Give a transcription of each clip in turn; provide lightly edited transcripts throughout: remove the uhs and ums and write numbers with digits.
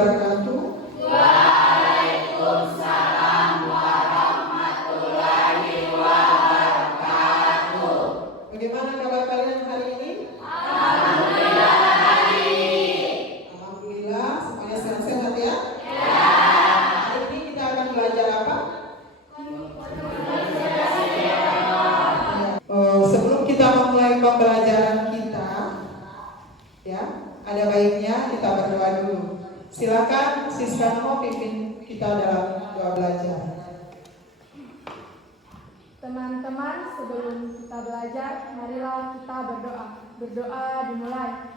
wabarakatuh. Waalaikumsalam warahmatullahi wabarakatuh. Bagaimana kabar kalian hari ini? Alhamdulillah baik. Alhamdulillah, semuanya sehat-sehat ya? Ya. Hari ini kita akan belajar apa? Sebelum kita memulai pembelajaran kita, ya, ada baiknya kita berdoa dulu. Silakan Siska Nomo pimpin kita dalam doa belajar. Teman-teman, sebelum kita belajar, marilah kita berdoa. Berdoa dimulai.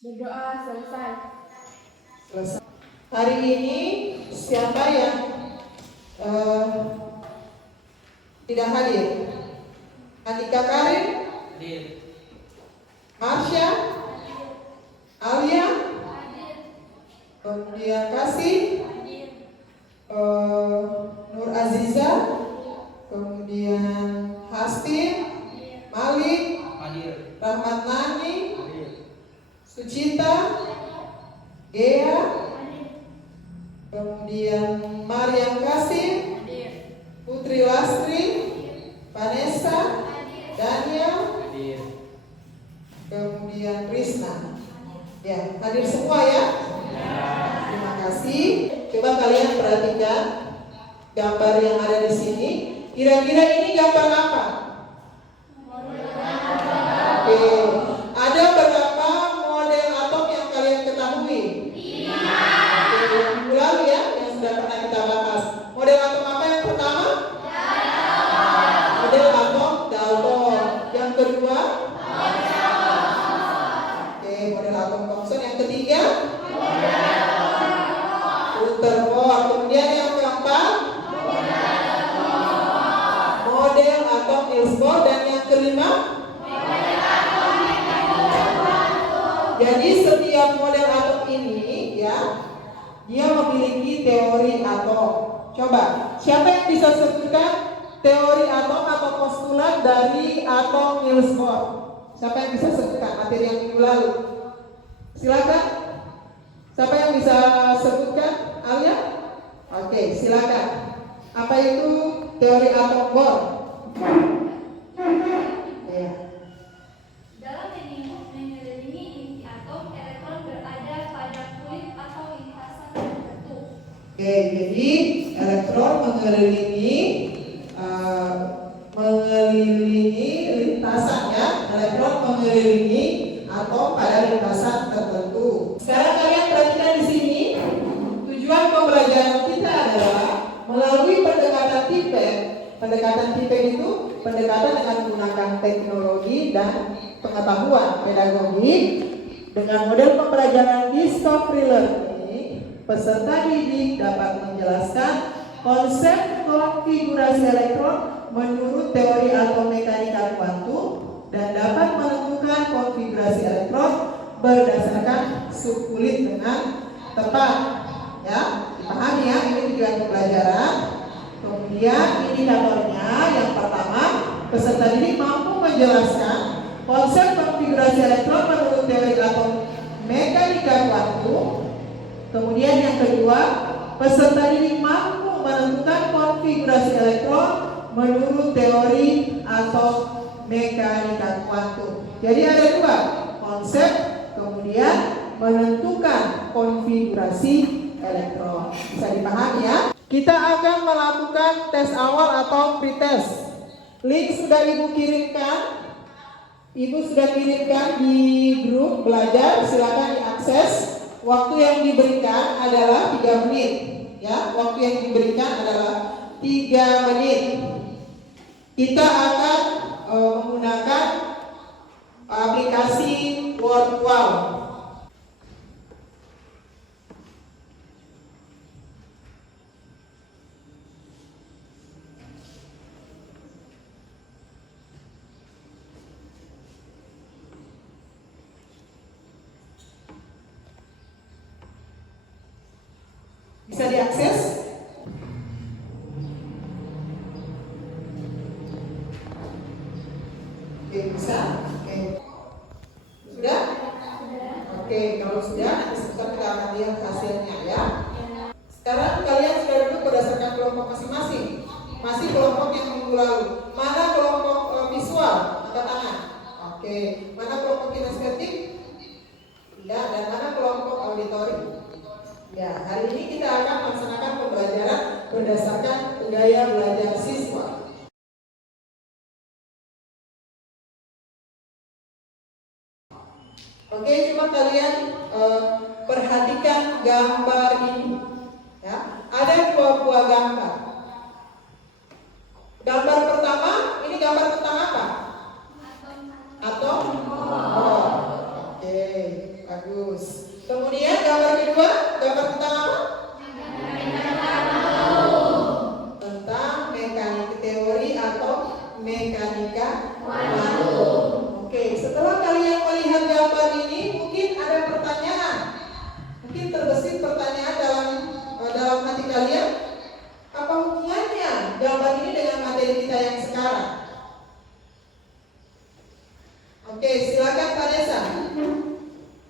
Berdoa selesai. Selesai. Hari ini siapa yang tidak hadir? Andika Karim, Marsha, Alia, kemudian Kasih, Nur Aziza, kemudian Hastin, Malik, Rahmat Nani, Sucita, Gea, kemudian Mariam Kasih, Putri Lastri, Vanessa, Daniel, kemudian Krisna. Ya, hadir semua ya? Terima kasih. Coba kalian perhatikan gambar yang ada di sini. Kira-kira ini gambar apa? Oke. Ada berapa model atom yang kalian ketahui? 5. Oke, minggu lalu ya, yang sudah pernah kita bahas. Model atom apa yang pertama? Model atom Dalton. Yang kedua? Oke, model atom Thomson. Yang ketiga? Rutherford. Kemudian yang keempat? Model atom Niels Bohr. Dan yang kelima? Jadi setiap model atom ini ya, dia memiliki teori atom. Coba, siapa yang bisa sebutkan teori atom atau postulat dari atom Niels Bohr? Siapa yang bisa sebutkan materi yang minggu lalu? Silakan. Siapa yang bisa sebutkan? Alia? Oke, silakan. Apa itu teori atom Bohr? Ya. Dalam mengelilingi inti atom, elektron berada pada kulit atau lintasan tertentu. Oke, jadi elektron mengelilingi lintasan ya. Elektron mengelilingi atom pada lintasan tertentu. Sekarang kalian perhatikan di sini. Tujuan pembelajaran kita adalah melalui pendekatan Tipek. Pendekatan Tipek itu pendekatan dengan menggunakan teknologi dan pengetahuan pedagogik dengan model pembelajaran discovery learning. Peserta didik dapat menjelaskan konsep konfigurasi elektron menurut teori atom mekanika kuantum dan dapat menentukan konfigurasi elektron berdasarkan subkulit dengan tepat. Ya, dipahami ya, ini tujuan pembelajaran. Kemudian indikatornya yang pertama, peserta didik mampu menjelaskan konsep konfigurasi elektron menurut teori atom mekanika kuantum. Kemudian yang kedua, peserta didik mampu menentukan konfigurasi elektron menurut teori atom mekanika kuantum. Jadi ada dua, konsep kemudian menentukan konfigurasi elektron. Bisa dipahami ya? Kita akan melakukan tes awal atau pretest. Link sudah Ibu kirimkan. Ibu sudah kirimkan di grup belajar, silakan diakses. Waktu yang diberikan adalah 3 menit. Ya, waktu yang diberikan adalah 3 menit. Kita akan menggunakan aplikasi Word. Bisa diakses? Oke, bisa? Oke. Sudah? Oke, kalau sudah, nanti sebentar kita akan lihat hasilnya ya. Sekarang kalian sudah duduk berdasarkan kelompok masing-masing. Masih kelompok yang minggu lalu. Mana kelompok visual? Angkat tangan. Oke. Mana kelompok kinestetik? Ya, dan mana kelompok auditori? Ya, hari ini kita akan melaksanakan pembelajaran berdasarkan gaya belajar siswa. Oke, coba kalian perhatikan gambar ini. Ya, ada dua buah gambar. Gambar pertama, ini gambar tentang apa? Atom. Oh, oke, bagus. Kemudian gambar kedua, gambar tentang apa? Tentang mekanika teori atau mekanika kuantum. Oke, setelah kalian melihat gambar ini, mungkin ada pertanyaan. Mungkin terbesit pertanyaan dalam hati kalian. Apa hubungannya gambar ini dengan materi kita yang sekarang? Oke, silakan Pak Desa.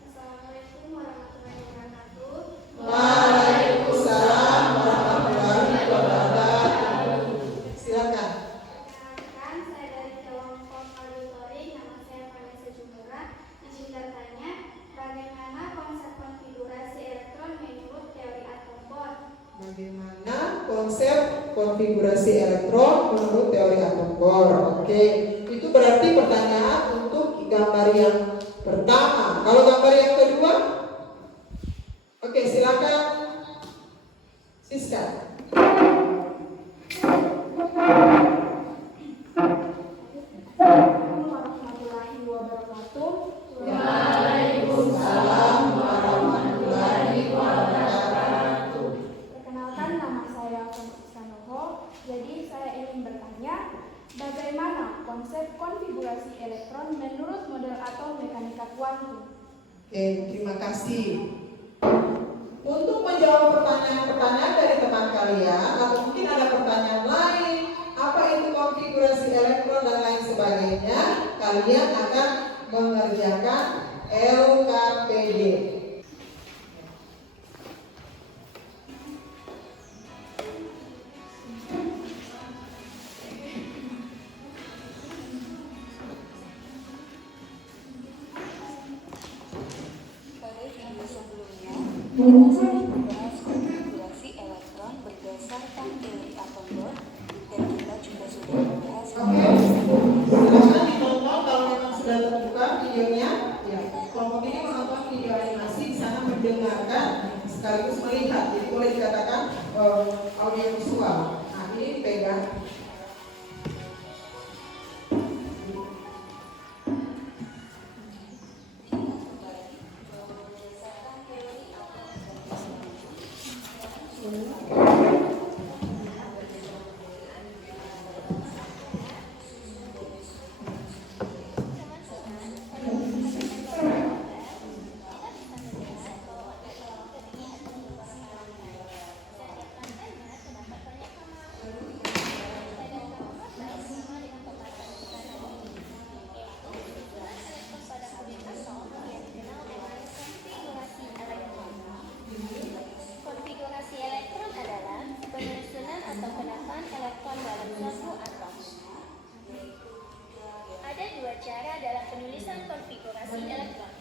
Assalamualaikum warahmatullahi wabarakatuh. Waalaikumsalam warahmatullahi wabarakatuh. Silakan. Perkenalkan, saya dari kelompok auditori. Nama saya Vanessa Jumura. Izin bertanya, bagaimana konsep konfigurasi elektron menurut teori atom Bohr? Bagaimana konsep konfigurasi elektron menurut teori atom Bohr? Oke, itu berarti pertanyaan untuk gambar yang pertama. Kalau gambar yang kedua, oke, silakan Siska. Assalamualaikum warahmatullahi wabarakatuh. Waalaikumsalam warahmatullahi wabarakatuh. Perkenalkan, nama saya Francisca Noho. Jadi saya ingin bertanya, bagaimana konsep konfigurasi elektron menurut model atom mekanika kuantum? Oke, terima kasih. Untuk menjawab pertanyaan-pertanyaan dari teman kalian, atau mungkin ada pertanyaan lain, apa itu konfigurasi elektron dan lain sebagainya, kalian akan mengerjakan LKPD. Pada video sebelumnya, kita sudah membahas konfigurasi elektron berdasarkan teori atom Bohr, dan kita juga sudah membahas Oke, silakan ditonton kalau memang sudah terbuka videonya. Ya, kelompok ini menonton video animasi, di sana mendengarkan sekaligus melihat. Jadi boleh dikatakan audio visual. Nah, ini pegang. Konfigurasi elektron adalah penyusunan atau penataan elektron dalam suatu atom. Ada dua cara dalam penulisan konfigurasi elektron.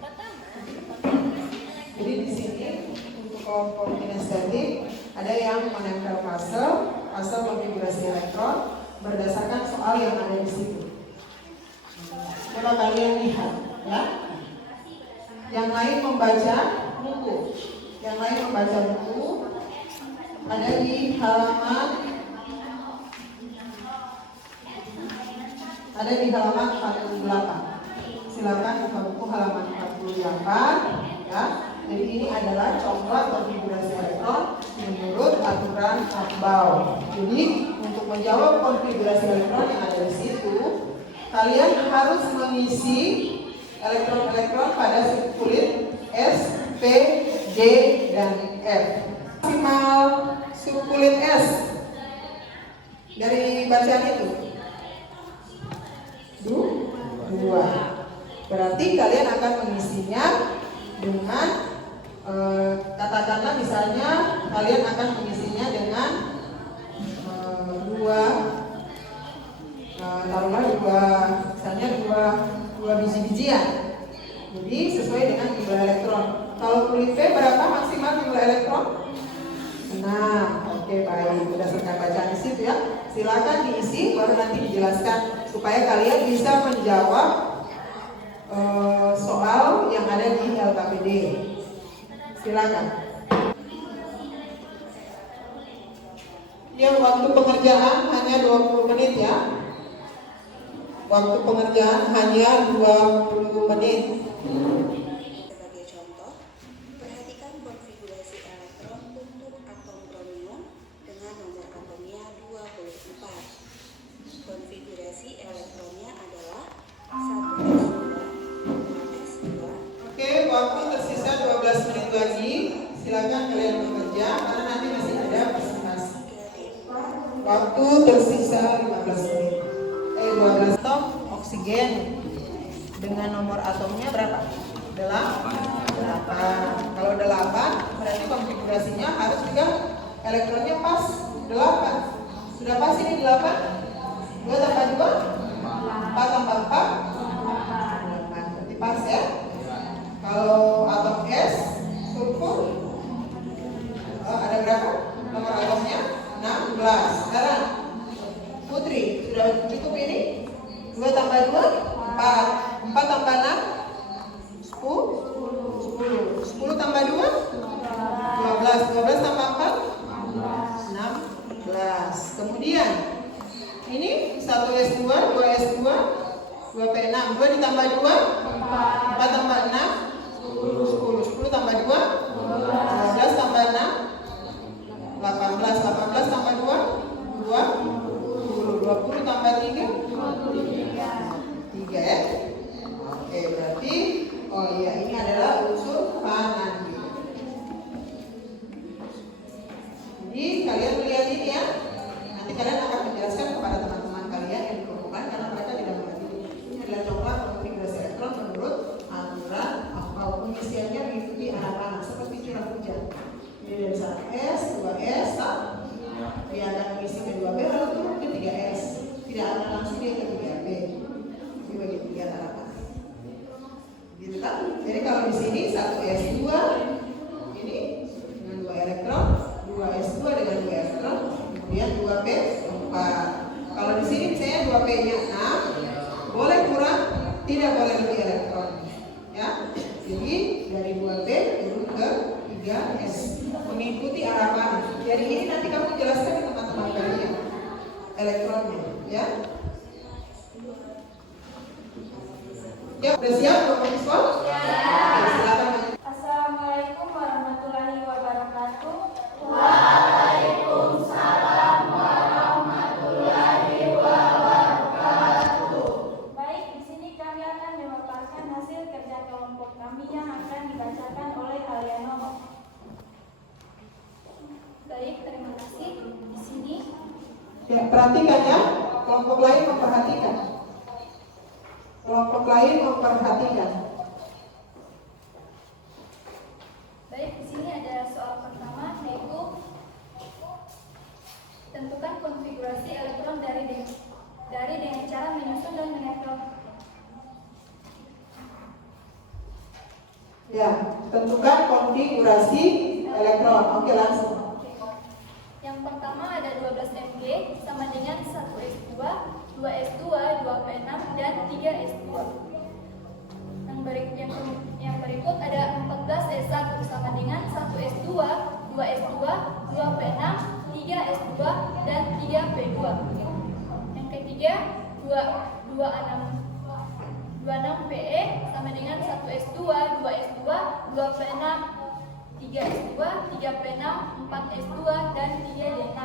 Pertama, konfigurasi elektron. Jadi di sini untuk kelompok kinestetik ada yang menempel puzzle konfigurasi elektron berdasarkan soal yang ada di situ. Coba kalian lihat, ya. Yang lain membaca buku. Yang lain membaca buku ada di halaman 48. Silakan buka buku halaman 48 ya. Jadi ini adalah contoh konfigurasi elektron menurut aturan Bohr. Jadi untuk menjawab konfigurasi elektron yang ada di situ, kalian harus mengisi elektron-elektron pada subkulit S, P, G, dan F. Maksimal subkulit S dari bacaan itu. 2. Berarti kalian akan mengisinya dengan katakanlah misalnya kalian akan mengisinya dengan 2 biji-bijian. Jadi sesuai dengan jumlah elektron. Kalau kulit V berapa maksimal jumlah elektron? 6. Oke, baik. Berdasarkan bacaan di situ ya. Silakan diisi baru nanti dijelaskan supaya kalian bisa menjawab soal yang ada di LKPD. Silakan. Ya, waktu pengerjaan hanya 20 menit ya. Waktu pengerjaan hanya 20 menit. Sebagai contoh, perhatikan konfigurasi elektron untuk atom brominium dengan nomor atomnya 24. Konfigurasi elektronnya adalah 1s2, 2s2. Oke, waktu tersisa 12 menit lagi. Silakan kalian bekerja karena nanti masih ada presentasi. Waktu tersisa 15 menit. 12 atom oksigen dengan nomor atomnya berapa? 8. Kalau 8 berarti konfigurasinya harus juga elektronnya pas 8. Sudah pas ini 8? 2 tambah 2? 4 tambah 4? 8. Berarti pas ya. Kalau atom S, sulfur ada berapa? Nomor atomnya 16. Sekarang Putri, sudah cukup ini? 2 tambah 2? 4. 4 tambah 6? 10. 10 tambah 2? 12. 12 tambah 4? 16. Kemudian ini 1s2, 2s2, 2p6. 2 ditambah 2? 4 tambah 6? 10. 10 tambah 2? 12 tambah 6? 18. 18 tambah 2? 20 tambah 3? 3 ya. Oke, berarti ini adalah unsur vanadi. Jadi kalian melihat ini ya. Nanti kalian akan menjelaskan kepada teman-teman kalian yang diperlukan karena mereka tidak mengerti. Ini adalah contoh konfigurasi elektron menurut aturan atau pengisiannya mengikuti arah seperti curah hujan. Jadi dari 1s, 2s, dia akan mengisi ke 2b lalu turun ke 3s. Tidak akan langsung dia ke 3b. Ini bagi 3 tarapan. Gitu kan? Jadi kalau di sini 1s2 ini dengan 2 elektron, 2s2 dengan 2 elektron, kemudian 2p 4. Kalau di sini misalnya 2p-nya 6, boleh kurang, tidak boleh lebih elektron. Ya. Jadi dari 2p turun ke 3s mengikuti arah panas. Jadi ini nanti kamu jelaskan ke teman-teman kalian elektronnya, ya. Ya, udah siap Bapak Siswa? Ya. Silakan. Assalamualaikum warahmatullahi wabarakatuh. Waalaikumsalam warahmatullahi wabarakatuh. Baik, di sini kami akan memaparkan hasil kerja kelompok kami yang akan dibacakan oleh Aliano. Baik, terima kasih. Di sini Ya, perhatikan ya. Kelompok lain memperhatikan. Kelompok lain memperhatikan. Baik, di sini ada soal pertama yaitu tentukan konfigurasi elektron dengan cara menyusun dan menempel. Ya, tentukan konfigurasi elektron. Oke, langsung. Yang pertama ada 12 Mg sama dengan 1s2, 2s2, 2p6 dan 3s2. Yang berikut ada 14s1 sama dengan 1s2, 2s2, 2p6, 3s2 dan 3p2. Yang ketiga 26Pe sama dengan 1s2, 2s2, 2p6, 3s2, 3p6, 4s2 dan 3d6.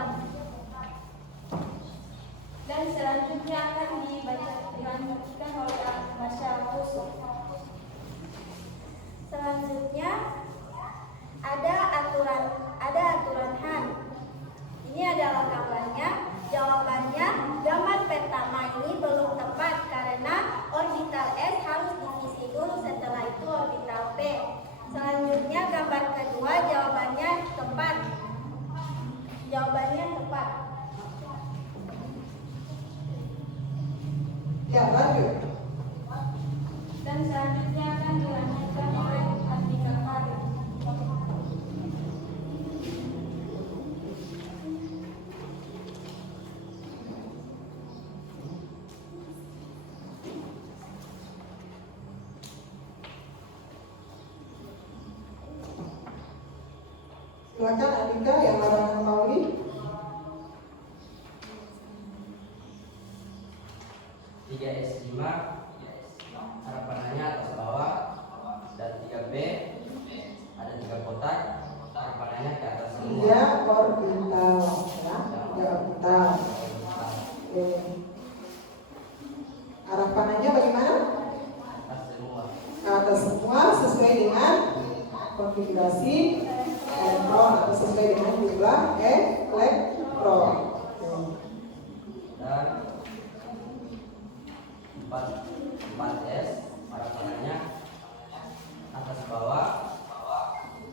Dan selanjutnya akan dibacakan oleh Masya Khusus. Selanjutnya ada aturan Han. Ini adalah gambarnya. Jawabannya, gambar pertama ini belum tepat karena orbital Ya, lanjut. Dan selanjutnya akan dilanjutkan oleh Andika Karim. Silakan Andika yang larangan Pauli. Tiga S5 harapannya atas bawah dan 3B ada 3 kotak harapannya ke atas semua. 3 orbital ya, 3 orbital. Oke. Harapannya bagaimana? Atas semua. Ke atas semua sesuai dengan konfigurasi elektron atau sesuai dengan jumlah elektron. Dan 4S harapannya atas bawah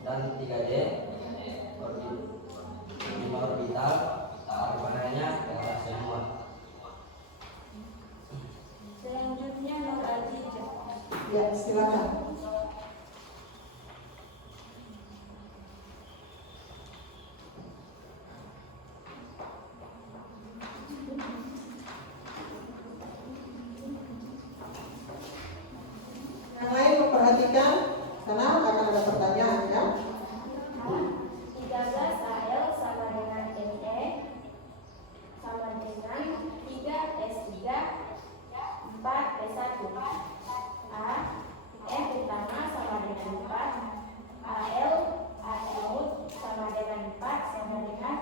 dan 3D orbit 5 orbital harapannya ke atas semua. Selanjutnya Nur Azizah. Ya, silakan. Yang lain memperhatikan, karena akan ada pertanyaan ya. 13 AL sama dengan ME sama dengan 3S3 4S1 A M utama sama dengan 4 AL azimut sama dengan 4 sama dengan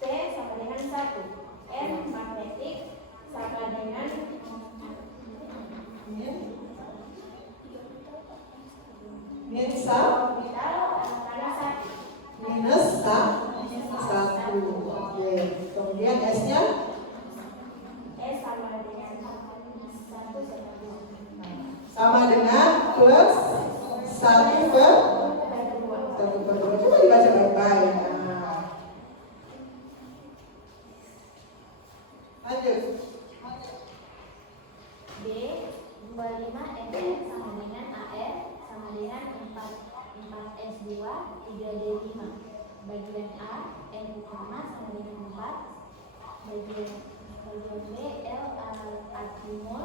P sama dengan 1 M magnetik sama dengan Minsa orbital antara 1 minus 1. Oke. Kemudian S-nya S sama dengan 1 sama dengan plus 1 per 2. Coba dibaca baik-baik. Nah. Lanjut. B 25 FN sama dengan AR sama dengan 4S2 3D5 bagian A N utama sama dengan 4 bagian B L azimul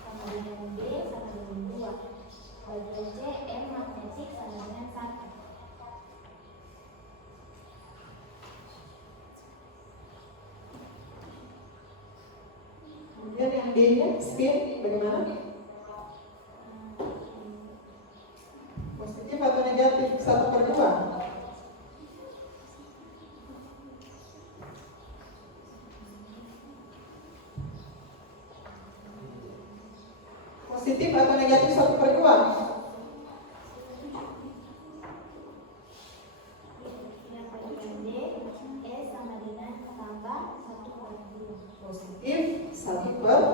sama dengan B sama dengan 2 bagian C M magnetik sama dengan 1. Kemudian yang D-nya spin bagaimana? Positif atau negatif 1/2? Positif atau negatif 1/2? Yang bagian D E sama dengan tambah 1/2. Positif 1/2.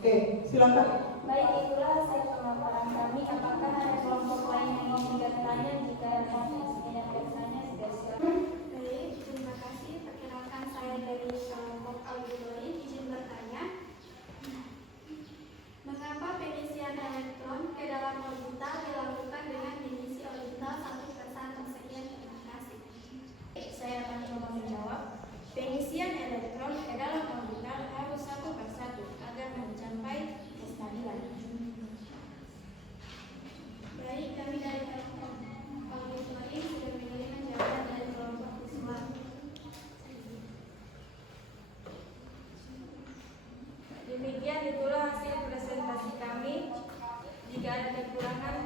Oke, silakan. Baik, itulah hasil pemaparan kami. Apakah ada kelompok lain yang ingin bertanya? Jika ada yang bertanya, sudah silakan. Baik, terima kasih. Perkenalkan saya dari kelompok auditori. Izin bertanya, mengapa pengisian elektron ke dalam orbital dilakukan dengan dimensi orbital 1/1? Sekian, terima kasih. Saya akan coba menjawab. Pengisian elektron ke dalam orbital harus 1/1 agar mencapai kestabilan. Baik, kami dari kelompok auditori sudah menerima jawaban dari kelompok siswa. Demikian itulah hasil presentasi kami. Jika ada kekurangan,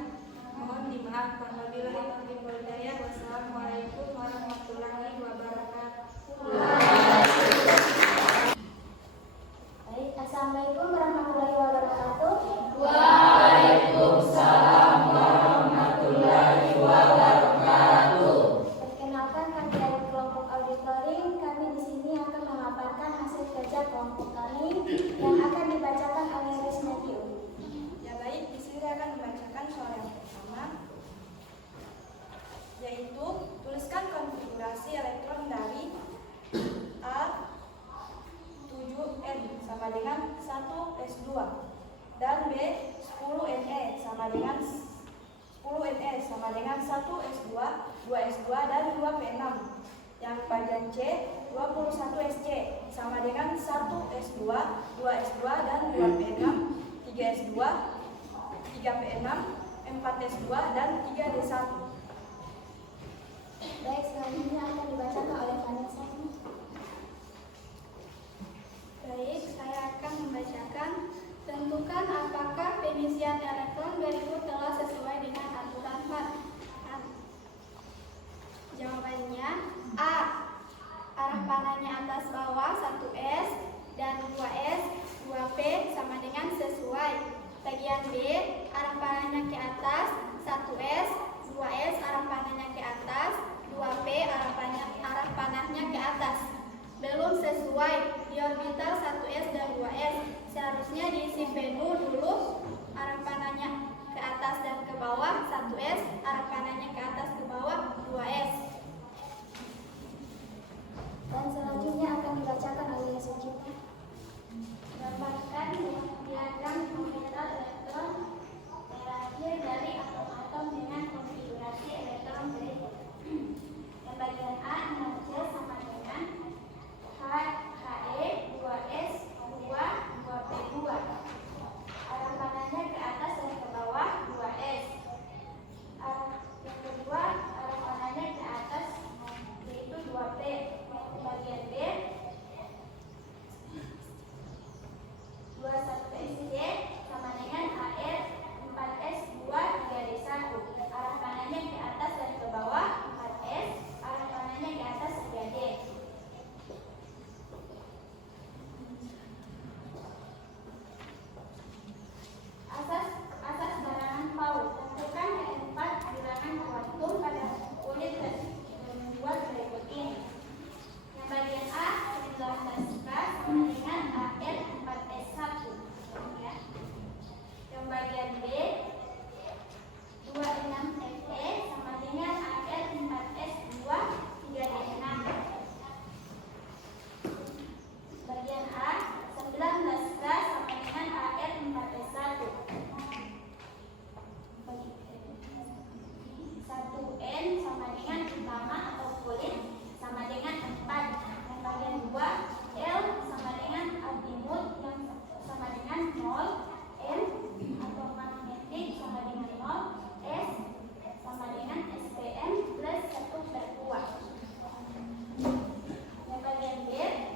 mohon dimaafkan. Wabillahi taufiq wal hidayah. Wassalamualaikum warahmatullahi wabarakatuh. Baik, assalamualaikum warahmatullahi wabarakatuh. Waalaikumsalam warahmatullahi Yang bagian C 21 SC sama dengan 1 S2, 2 S2 dan 2 P6, 3 S2, 3 P6, 4 S2 dan 3 D1. Baik, selanjutnya akan dibacakan oleh Vanessa. Baik, saya akan membacakan. Tentukan apakah pengisian elektron berikut telah sesuai dengan aturan FAN. Jawabannya A. Arah panahnya atas bawah 1S dan 2S, 2P sama dengan sesuai. Bagian B, arah panahnya ke atas 1S, 2S arah panahnya ke atas, 2P arah panahnya ke atas. Belum sesuai di orbital 1S dan 2S. Seharusnya diisi penuh dulu arah panahnya ke atas dan ke bawah 1S, arah panahnya ke atas ke bawah 2S. Dan selanjutnya akan dibacakan oleh Sucipta. Gambarkan diagram orbital elektron terakhir dari atom-atom dengan konfigurasi elektron berikut. Yang bagian A 6C sama dengan HE 2S 2 2P2. Arah panahnya ke atas dan ke bawah 2S. Yang kedua, arah panahnya ke atas yaitu 2P. Bagian B 21SC sama dengan AR 4S2 3D1. Arah panahnya ke atas dan ke bawah 4S, arah panahnya ke atas 3D. Asas barangan Paul. Tentukan N4 bilangan kuantum pada unit membuat berikut ini. Yang bagian A 19K sama dengan AR 4S1 ya. Yang bagian B 26FE sama dengan AR 4S2 3D6. Bagian A 19K sama dengan AR 4S1. 1N sama dengan utama atau kulit sama dengan 4. Yang bagian 2 L sama dengan azimut yang sama dengan 0. N atau magnetik sama dengan 0. S sama dengan SPM plus 1/2. Yang bagian B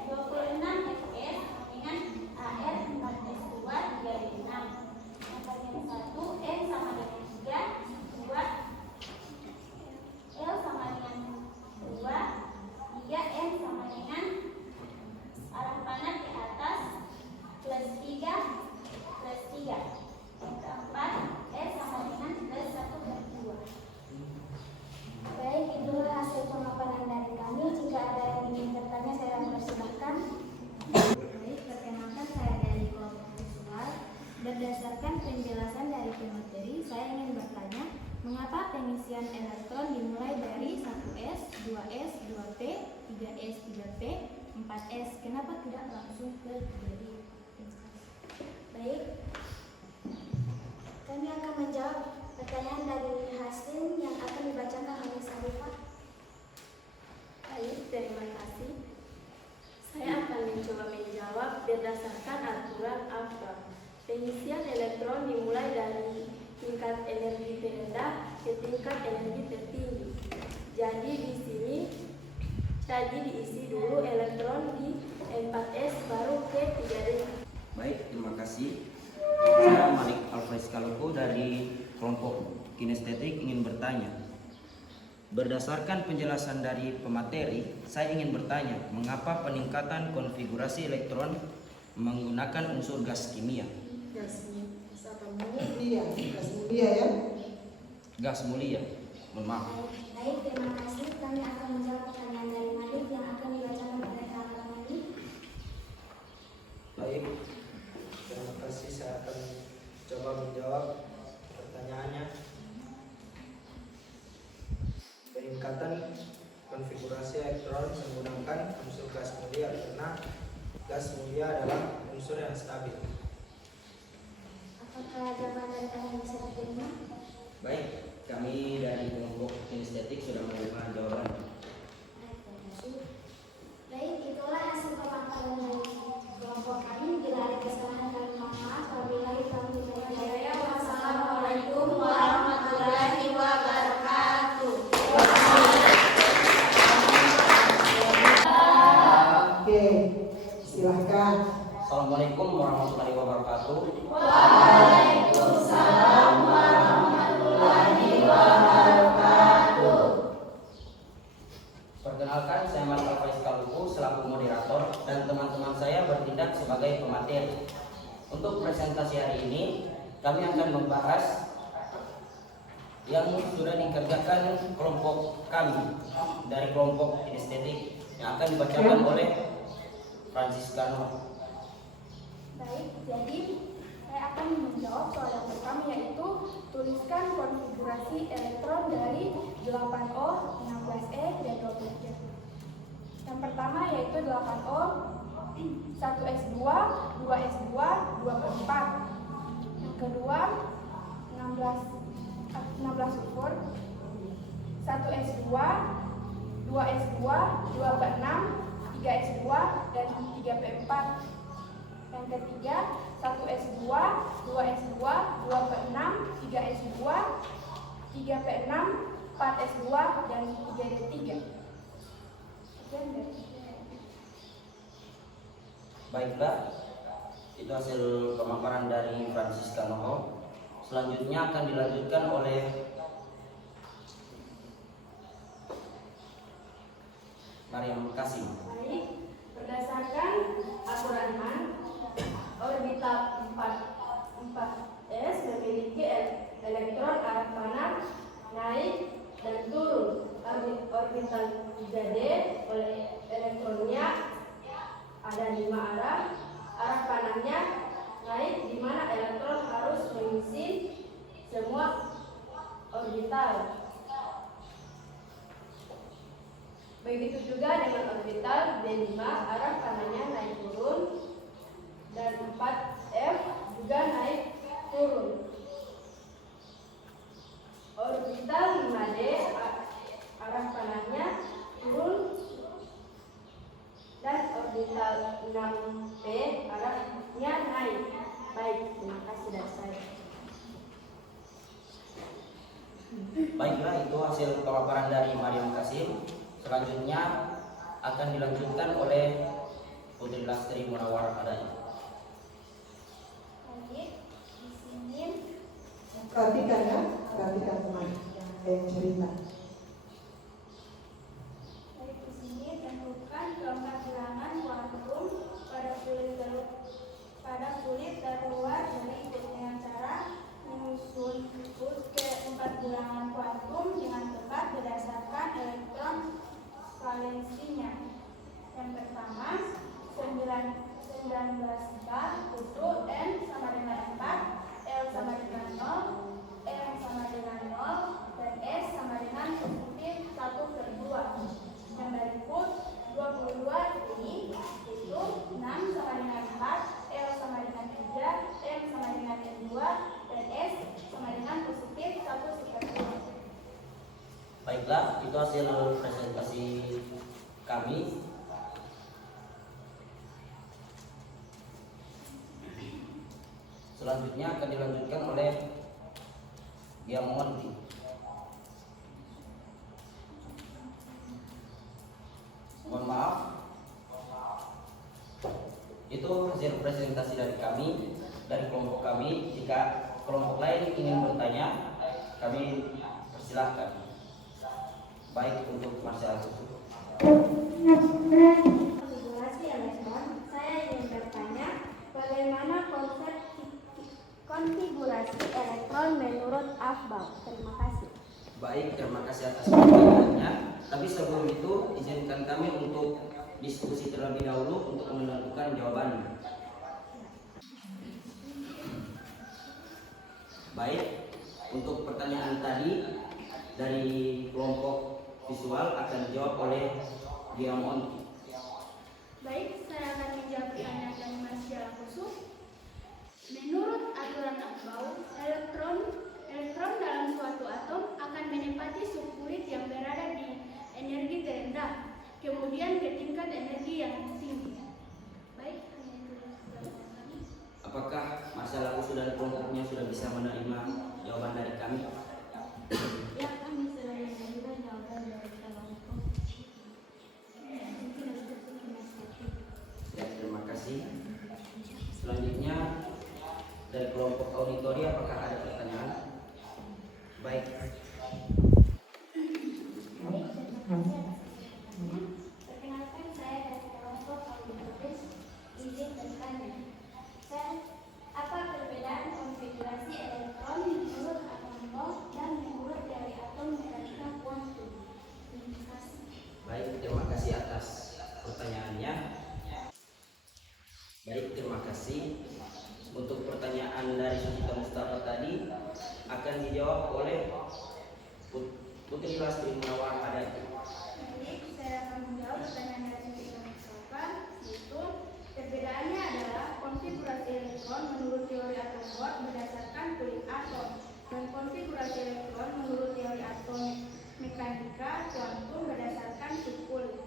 26FE sama dengan AR 4S2 3D6. Yang bagian 1 N sama dengan 3, 2 L sama dengan 2, 3N sama dengan arah panah ke atas plus 3 plus 3. Yang keempat S sama dengan plus 1/2. Baik, itulah hasil pemaparan dari kami. Jika ada yang ingin bertanya, saya mempersilahkan. Baik, perkenalkan saya dari kelompok visual. Berdasarkan penjelasan dari pemateri, saya ingin bertanya, mengapa pengisian elektron dimulai dari 1S, 2S, 2P, 3S, 3P, 4S? Kenapa tidak langsung ke 3D? Baik, kami akan menjawab pertanyaan dari hasil yang akan dibacakan oleh Sarifah. Baik, terima kasih. Saya akan mencoba menjawab berdasarkan aturan AFRA. Pengisian elektron dimulai dari tingkat energi terendah ke tingkat energi tertinggi. Jadi di sini diisi dulu elektron di 4S baru ke 3D. Baik, terima kasih. Saya Malik Alfaiz Kaluku dari kelompok kinestetik ingin bertanya. Berdasarkan penjelasan dari pemateri, saya ingin bertanya, mengapa peningkatan konfigurasi elektron menggunakan unsur gas kimia? Iya, gas mulia ya. Gas mulia. Mohon maaf. Baik, terima kasih. Kami akan menjawab pertanyaan dari Malik yang akan dibacakan oleh Kakak Malik. Baik, terima kasih. Saya akan coba menjawab pertanyaannya. Peningkatan konfigurasi elektron menggunakan unsur gas mulia karena gas mulia adalah unsur yang stabil. Apakah jawaban dari kalian bisa diterima? Baik, kami dari kelompok kinestetik sudah menerima jawaban. Baik, terima kasih. Silahkan. Assalamualaikum warahmatullahi wabarakatuh. Waalaikumsalam warahmatullahi wabarakatuh. Perkenalkan, saya Malik Alfaiz Kaluku selaku moderator dan teman-teman saya bertindak sebagai pemateri. Untuk presentasi hari ini, kami akan membahas yang sudah dikerjakan kelompok kami dari kelompok kinestetik yang akan dibacakan oleh Franciscano. Baik, jadi saya akan menjawab soal yang pertama, yaitu tuliskan konfigurasi elektron dari 8O, 16E, dan 12E. Yang pertama yaitu 8O, 1s2, 2s2, 2p4. Yang kedua 16 sulfur, 1s2, 2s2, 2p6, 3s2, dan 3p4. Yang ketiga 1s2, 2s2, 2p6, 3s2, 3p6, 4s2, dan 3d3. Baiklah, itu hasil pemaparan dari Franciscano. Selanjutnya akan dilanjutkan oleh Mariam Kasim. Baik, berdasarkan aturan Hahn, orbital 4s memiliki elektron arah panah naik dan turun. Orbital 3d oleh elektronnya ada 5 arah. Arah panahnya naik, di mana elektron harus mengisi semua orbital. Begitu juga dengan orbital D5, arah panahnya naik turun, dan 4F juga naik turun. Orbital 5D, arah panahnya turun, dan orbital 6P arahnya naik. Baik, terima kasih dari saya. Baiklah, itu hasil pemaparan dari Mariam Kasim. Selanjutnya akan dilanjutkan oleh Putri Lastri Munawar Adai. Baik, di sini Perhatikan ya, perhatikan teman yang cerita. Baik, di sini tentukan keempat bilangan kuantum pada kulit terluar dari dengan cara menyusun keempat bilangan kuantum dengan tepat berdasarkan elektron valensinya. Yang pertama 19 bar untuk N sama dengan 4, L sama dengan 0, M sama dengan 0, dan S sama dengan positif 1/2. Yang berikut 22 ini itu 6 sama dengan 4, L sama dengan 3, M sama dengan N2, dan S sama dengan positif 1/2. Baiklah, itu hasil presentasi kami. Selanjutnya akan dilanjutkan oleh Diamonti. Mohon maaf, itu hasil presentasi dari kami, dari kelompok kami. Jika kelompok lain ingin bertanya, kami persilahkan. Baik, untuk masalah itu. Konfigurasi elektron, saya ingin bertanya bagaimana konsep konfigurasi elektron menurut Afbal. Terima kasih. Baik, terima kasih atas pertanyaannya. Tapi sebelum itu, izinkan kami untuk diskusi terlebih dahulu untuk menentukan jawabannya. Baik, untuk pertanyaan tadi dari kelompok visual akan dijawab oleh Diamonti. Baik, saya akan menjawab pertanyaan dari Mas Jalakusu. Menurut aturan Afbal, elektron dalam suatu atom akan menempati subkulit yang berada di energi terendah, kemudian ke tingkat energi yang tinggi. Baik, hanya itu dari kami. Apakah masalah usul dan kelompoknya sudah bisa menerima jawaban dari kami? Ya, kami sudah menerima jawaban dari kelompok. Ya, terima kasih. kasih. Untuk pertanyaan dari Sucita Mustafa tadi akan dijawab oleh Putri Lastri Munawar Hadati. Baik, saya akan menjawab pertanyaan dari Sucita Mustafa, yaitu perbedaannya adalah konfigurasi elektron menurut teori atom Bohr berdasarkan kulit atom dan konfigurasi elektron menurut teori atom mekanika kuantum berdasarkan subkulit.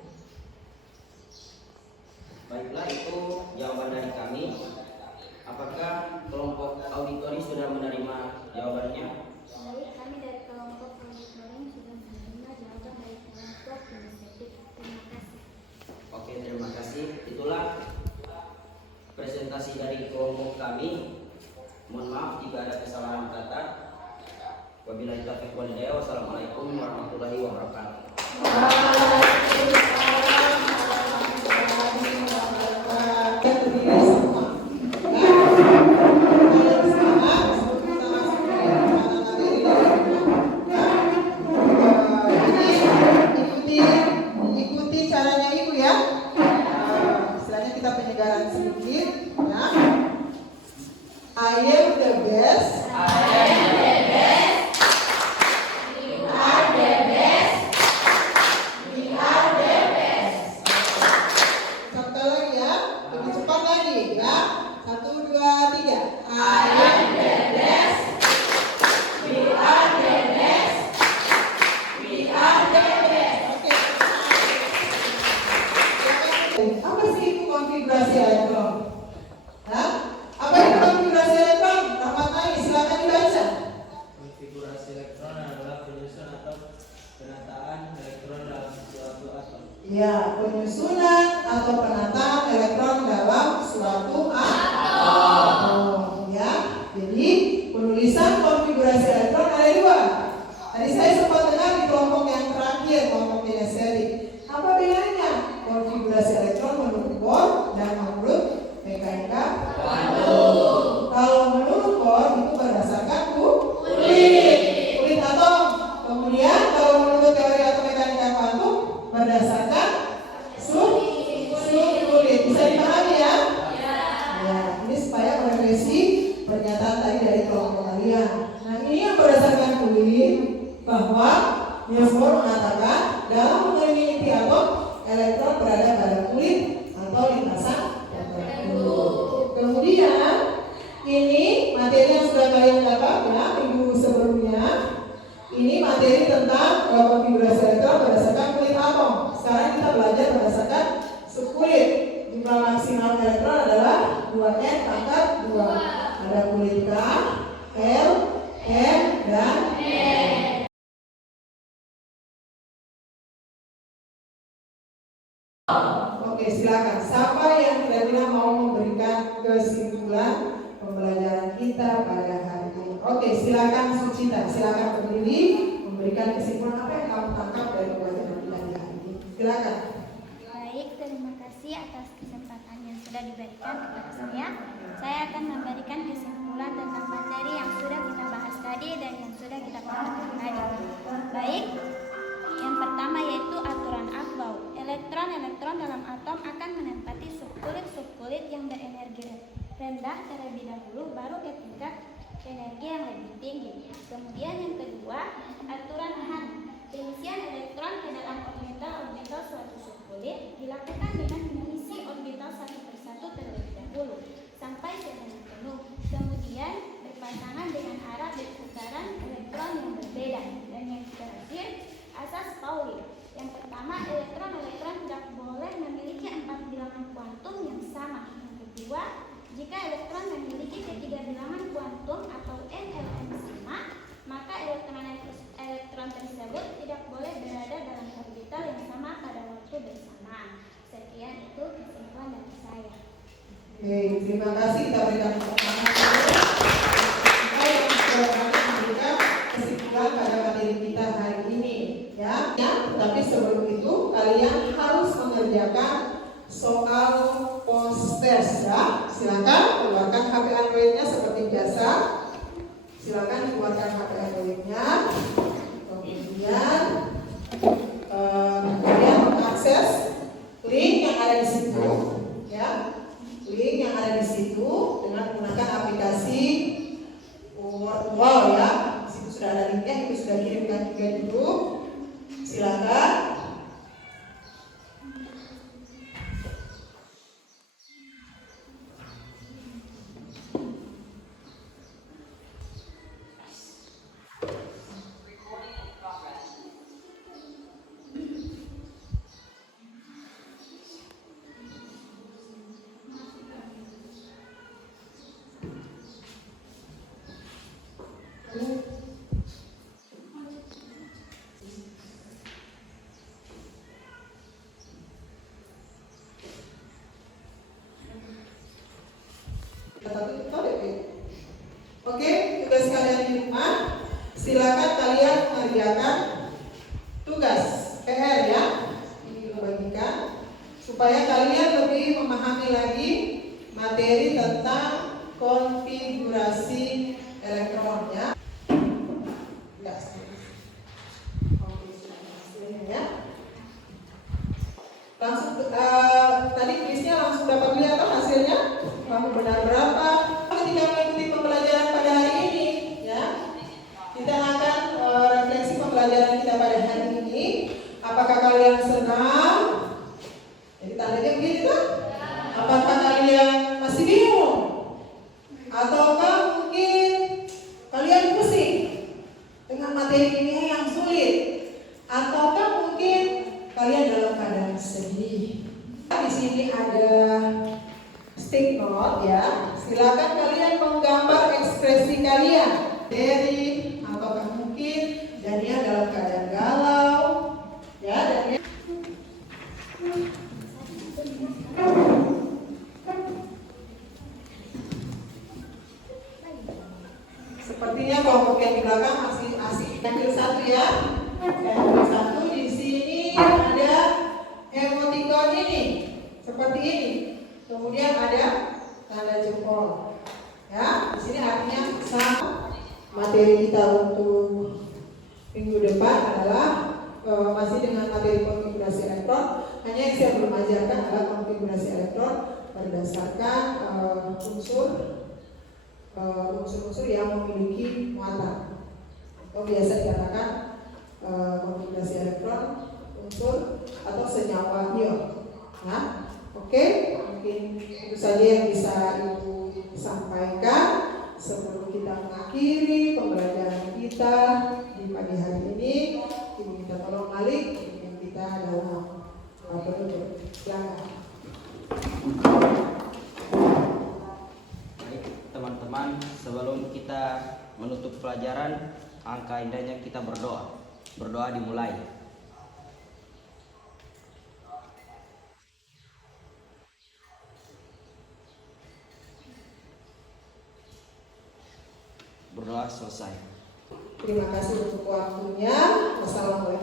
Baiklah, itu jawaban dari kami. Apakah kelompok auditori sudah menerima jawabannya? Baik, kami dari kelompok monitoring sudah menerima jawaban dari kelompok inisiatif. Terima kasih. Oke, terima kasih. Itulah presentasi dari kelompok kami. Mohon maaf jika ada kesalahan kata. Wabillahi taufiq wal hidayah. Wassalamualaikum warahmatullahi wabarakatuh. Ikuti caranya ibu ya. Istilahnya kita penyegaran sedikit ya. I am the best. Satu lagi ya, lebih cepat lagi ya. 1, 2, 3. I am the best. We are the best. We are the best. Oke. Apa sih itu konfigurasi elektron? Hah? Apa itu konfigurasi elektron? Rahmat Naim, silakan dibaca. Konfigurasi elektron adalah penyusun atau penataan elektron dalam suatu atom. Ya, penyusunan atau penataan elektron dalam suatu atom. Ya, jadi penulisan konfigurasi elektron ada dua. Tadi saya sempat dengar di kelompok yang terakhir, kelompok kinestetik. Apa bedanya konfigurasi elektron menurut Bohr dan menurut mekanika kuantum? Kalau menurut Bohr itu berdasarkan kulit atom. Kemudian kalau menurut teori atom mekanika kuantum berdasarkan subkulit. Bisa dipahami ya? Ya, ini supaya merevisi pernyataan tadi dari kelompok kalian. Nah, ini yang berdasarkan kulit bahwa Niels Bohr mengatakan dalam meneliti atom elektron berada pada kulit atau lintasan tertentu. Kemudian ini materi yang sudah kalian dapat ya minggu sebelumnya. Ini materi tentang konfigurasi elektron berdasarkan kulit atom. Sekarang kita belajar berdasarkan subkulit. Jumlah maksimal elektron adalah 2n pangkat 2. Ada kulit K, L, M, dan N. Oke, silakan. Siapa yang kira-kira mau memberikan kesimpulan pembelajaran kita pada hari ini? Oke, silakan Sucita. Silakan berdiri memberikan kesimpulan apa yang kamu tangkap dari pembelajaran kita di hari ini. Silakan. Baik, terima kasih atas kesempatan yang sudah diberikan kepada saya. Saya akan memberikan kesimpulan tentang materi yang sudah kita bahas tadi dan yang sudah kita pelajari tadi. Baik, yang pertama yaitu aturan Aufbau. Elektron-elektron dalam atom akan menempati subkulit-subkulit yang berenergi rendah terlebih dahulu, baru ke tingkat energi yang lebih tinggi. Kemudian yang kedua, aturan Hahn. Pengisian elektron ke dalam orbital suatu subkulit dilakukan dengan mengisi orbital satu persatu terlebih dahulu sampai setengah penuh. Kemudian berpasangan dengan arah berputaran elektron yang berbeda. Dan yang terakhir, asas Pauli. Yang pertama, elektron-elektron tidak boleh memiliki 4 bilangan kuantum yang sama. Yang kedua, jika elektron memiliki ketiga bilangan kuantum atau NLM sama, maka elektron tersebut tidak boleh berada dalam orbital yang sama pada waktu bersamaan. Sekian itu kesimpulan dari saya. Oke, terima kasih. Kita berikan tepuk tangan dulu. Kita yang sudah memberikan kesimpulan pada materi kita hari ini, ya. Tapi sebelum itu kalian harus mengerjakan soal post-test ya. Silakan keluarkan HP Android-nya seperti biasa. Silakan keluarkan HP Android-nya. Kemudian kalian mengakses link yang ada di situ, ya. Link yang ada di situ bangkit dulu. Silakan. Oke, tugas kalian di rumah, silakan kalian mengerjakan tugas PR ya, dibagikan supaya kalian lebih memahami lagi materi tentang konfigurasi elektron ya. Langsung tadi kuisnya langsung dapat lihat hasilnya, kamu benar berapa. Ketika mengikuti pembelajaran pada hari ini ya, kita akan refleksi pembelajaran kita pada hari ini. Apakah kalian senang? Jadi tandanya begitu kan? Apakah kalian masih bingung? Ataukah mungkin kalian pusing dengan materi ini yang sulit? Ataukah mungkin kalian dalam keadaan sedih? Di sini ada stick note ya. Silakan kalian menggambar ekspresi kalian. Dari ataukah mungkin Dania dalam keadaan galau ya, Dania. Sepertinya kelompok yang di belakang masih asik. Ambil satu ya. Ambil satu. Di sini ada emoticon ini seperti ini. Kemudian ada tanda jempol. Ya, di sini artinya sama. Materi kita untuk minggu depan adalah masih dengan materi konfigurasi elektron. Hanya yang saya belum ajarkan adalah konfigurasi elektron berdasarkan unsur-unsur yang memiliki muatan. Atau biasa dikatakan konfigurasi elektron unsur atau senyawa ion. Nah, oke, mungkin itu saja yang bisa Ibu sampaikan sebelum kita mengakhiri pembelajaran kita di pagi hari ini. Ibu minta tolong Malik yang kita dalam penutup. Silakan. Baik teman-teman, sebelum kita menutup pelajaran, angka indahnya kita berdoa. Berdoa dimulai. Berdoa selesai. Terima kasih untuk waktunya. Wassalamualaikum.